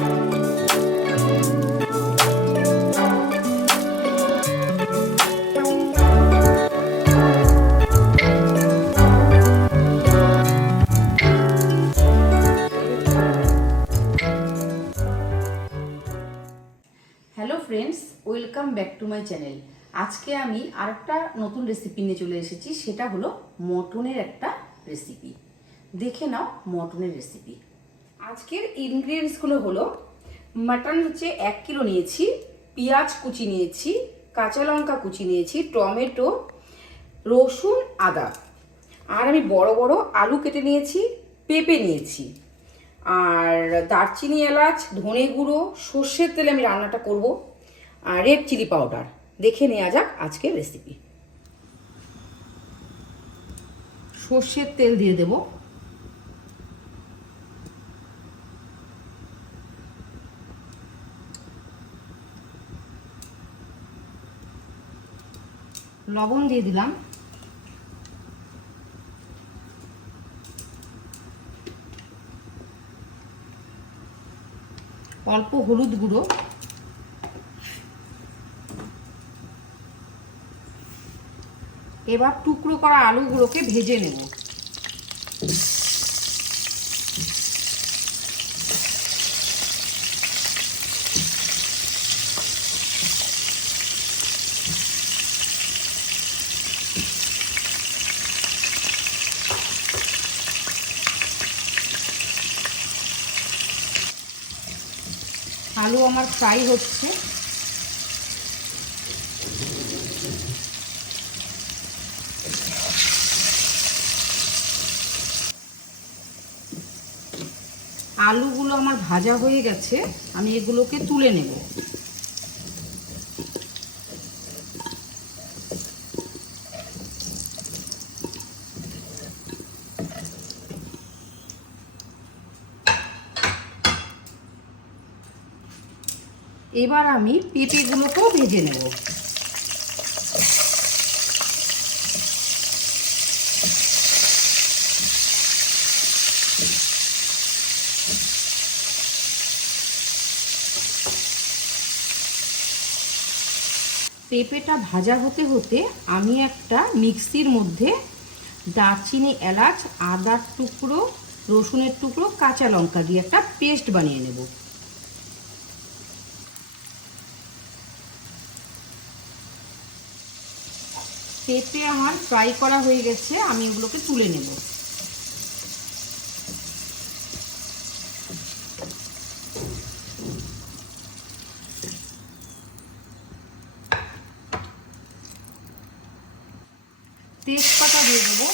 Hello friends, welcome back to my channel. আজকে আমি আরেকটা নতুন রেসিপি নিয়ে চলে এসেছি। সেটা হলো মটনের একটা রেসিপি। দেখে নাও মটনের রেসিপি। আজকের ইনগ্রিডিয়েন্টসগুলো হলো মাটন হচ্ছে 1 কিলো নিয়েছি, পেঁয়াজ কুচি নিয়েছি, কাঁচা লঙ্কা কুচি নিয়েছি, টমেটো, রসুন, আদা, আর আমি বড় বড় আলু কেটে নিয়েছি, পেঁপে নিয়েছি, আর দারচিনি, এলাচ, ধনে গুঁড়ো, সর্ষের তেলে আমি রান্নাটা করব, আর রেড চিলি পাউডার। দেখে নেওয়া যাক আজকের রেসিপি। সর্ষের তেল দিয়ে দেব, লবণ দিয়ে দিলাম, অল্প হলুদ গুঁড়ো, এবার টুকরো করা আলুগুলোকে ভেজে নেব। আলু আমার ফ্রাই হচ্ছে। আলুগুলো আমার ভাজা হয়ে গেছে, আমি এগুলোকে তুলে নেব। এবার আমি পেঁপেগুলোকেও ভেজে নেব। পেঁপেটা ভাজা হতে হতে আমি একটা মিক্সির মধ্যে দারচিনি, এলাচ, আদার টুকরো, রসুনের টুকরো, কাঁচা লঙ্কা দিয়ে একটা পেস্ট বানিয়ে নেব। পেঁপে আমার ফ্রাই করা হয়ে গেছে, আমি এগুলোকে তুলে নেব। তেজপাতা দিয়ে দেবো,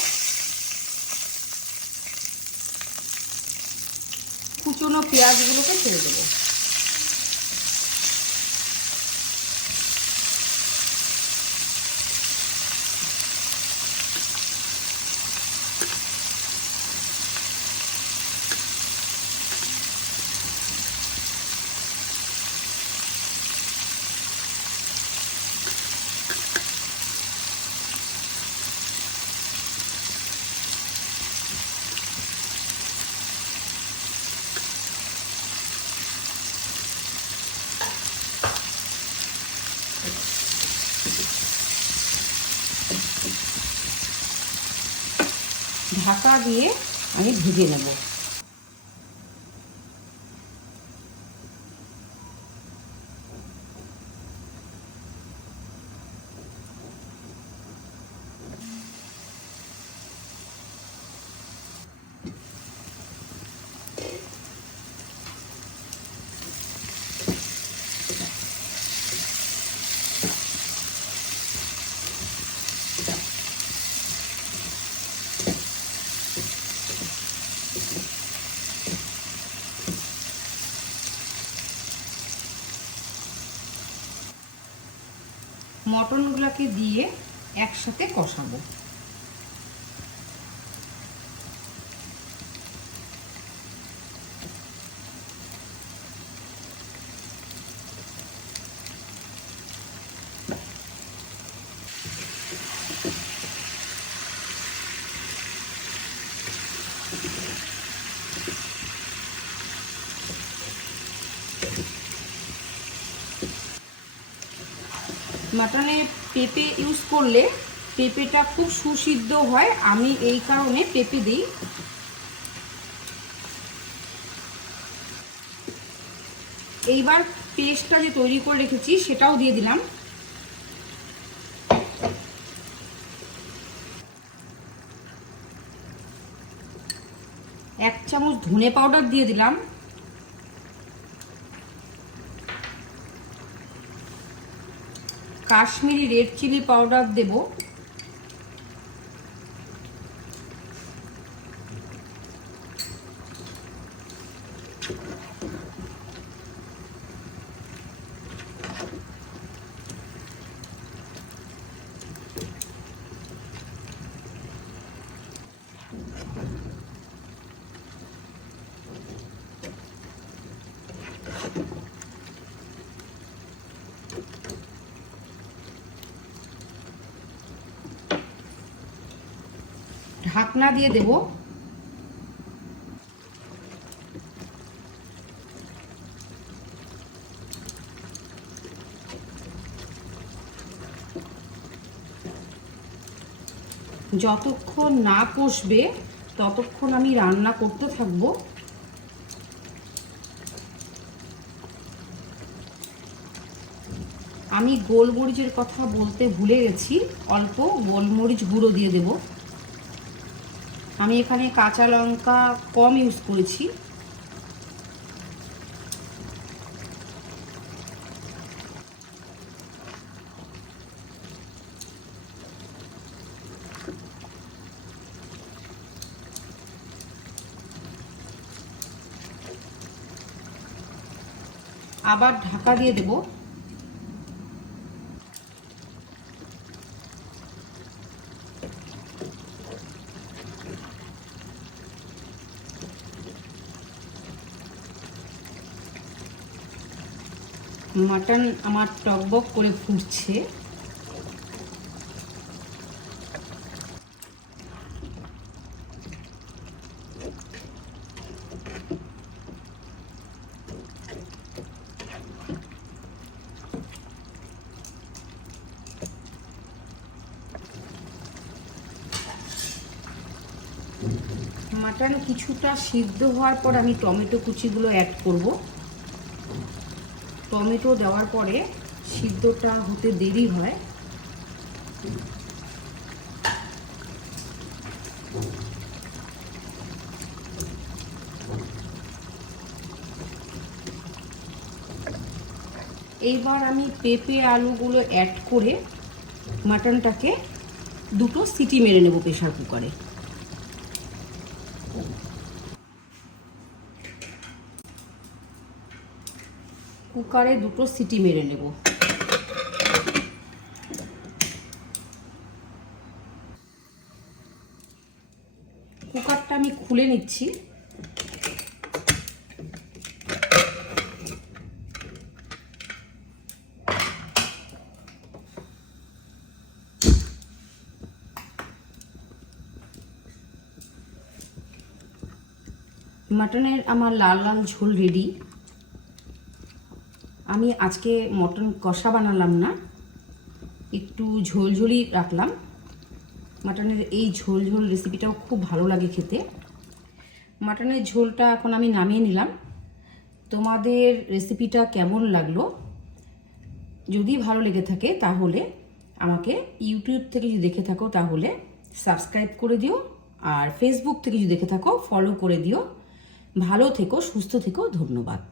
কুচনো পেঁয়াজগুলোকে ছেড়ে দেবো। ঢাকা দিয়ে আমি ভেজে নেব। মটনগুলোকে দিয়ে একসাথে কষাবো। মাটনে পেঁপে ইউজ করলে পেঁপেটা খুব সুসিদ্ধ হয়, আমি এই কারণে পেঁপে দিই। এইবার পেস্টটা যে তৈরি করে রেখেছি সেটাও দিয়ে দিলাম। এক চামচ ধনে পাউডার দিয়ে দিলাম। কাশ্মীরি রেড চিলি পাউডার দেব। ঢাকনা দিয়ে দেব। যতক্ষণ না কষবে ততক্ষণ আমি রান্না করতে থাকবো। আমি গোলমরিচের কথা বলতে ভুলে গেছি, অল্প গোলমরিচ গুঁড়ো দিয়ে দেব। আমি এখানে কাঁচা লঙ্কা কম ইউজ করেছি। আবার ঢাকা দিয়ে দেব। মাটন আমার টকবক করে ফুটছে। মাটন কিছুটা সিদ্ধ হওয়ার পর আমি টমেটো কুচিগুলো অ্যাড করব। টমেটো দেওয়ার পরে সিদ্ধটা হতে দেরি হয়। এইবার আমি পেঁপে আলুগুলো অ্যাড করে মাটনটাকে দুটো সিটি মেরে নেব প্রেসার কুকারে। কুকারে দুটো সিটি মেরে নেব। কুকারটা আমি খুলে নিচ্ছি। মাটনের আমার লাল লাল ঝোল রেডি। আমি আজকে মটন কষা বানালাম না, একটু ঝোলঝোলই রাখলাম। মাটনের এই ঝোল ঝোল রেসিপিটাও খুব ভালো লাগে খেতে। মাটনের ঝোলটা এখন আমি নামিয়ে নিলাম। তোমাদের রেসিপিটা কেমন লাগলো? যদি ভালো লেগে থাকে তাহলে আমাকে ইউটিউব থেকে যদি দেখে থাকো তাহলে সাবস্ক্রাইব করে দিও, আর ফেসবুক থেকে যদি দেখে থাকো ফলো করে দিও। ভালো থেকো, সুস্থ থেকো, ধন্যবাদ।